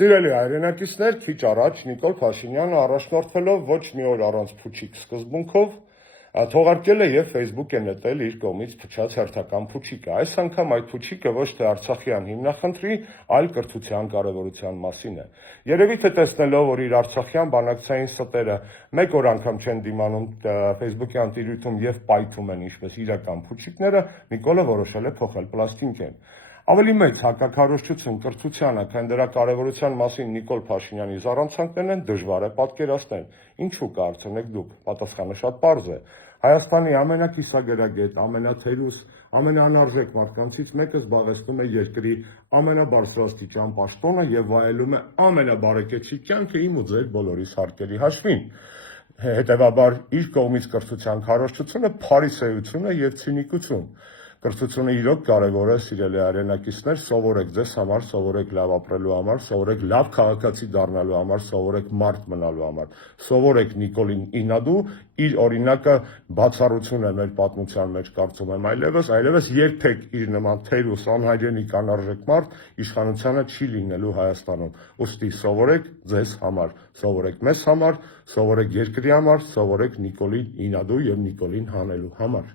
Սիրելի հայրենակիցներ, քիչ առաջ Նիկոլ Փաշինյանը առաջնորդվելով ոչ մի օր առանց փուչիկ սկզբունքով թողարկել է եւ Facebook է նետել իր կողմից փչած հերթական փուչիկը։ Այս անգամ այդ փուչիկը ոչ թե Արցախյան հիմնախնդրի, այլ կրթության կարևորության մասին է։ Երևի թե տեսնելով, որ իր Արցախյան բանակցային ստերը մեկ օր անգամ չեն դիմանում Facebook-յան տիրույթում եւ պայթում են ինչպես իրական փուչիկները, Նիկոլը որոշել է փոխել պլաստինկեն։ Ավելի մեծ հակաքարոզչություն կրթությանը, քան դրա կարևորության մասին Նիկոլ Փաշինյանի զառանցանքներն են, դժվար է պատկերացնել։ Ինչու կարծենեք դուք։ Պատասխանը շատ պարզ է։ Հայաստանի ամենակիսագերագետ, ամենաթերուս, ամենաանարժեք մարդկանցից մեկը զբաղեցնում է երկրի ամենաբարձրաստիճան պաշտոնը եւ վայելում է ամենաբարեկեցիկ կյանքը իմ ու ձեր բոլորիս հարկերի հաշվին։ Հետևաբար իր կողմից կրթության քարոզչությունը փարիսեություն է եւ ցինիկություն։ Կրթությունը իրոք կարևոր է, սիրելի հայրենակիցներ, սովորեք ձեզ համար, սովորեք լավ ապրելու համար, սովորեք լավ քաղաքացի դառնալու համար, սովորեք մարդ մնալու համար, սովորեք Նիկոլին Ինադու, իր օրինակը բացառություն է մեր պատմության մեջ, կարծում եմ, այլևս երբեք իր նման թերուս անհայրենիք անարժեք մարդ իշխանությանը չի լինելու Հայաստանում։ Ուստի սովորեք ձեզ համար, սովորեք մեզ համար, սովորեք երկրի համար, սովորեք Նիկոլին Ինադու եւ Նիկոլին հանելու համար։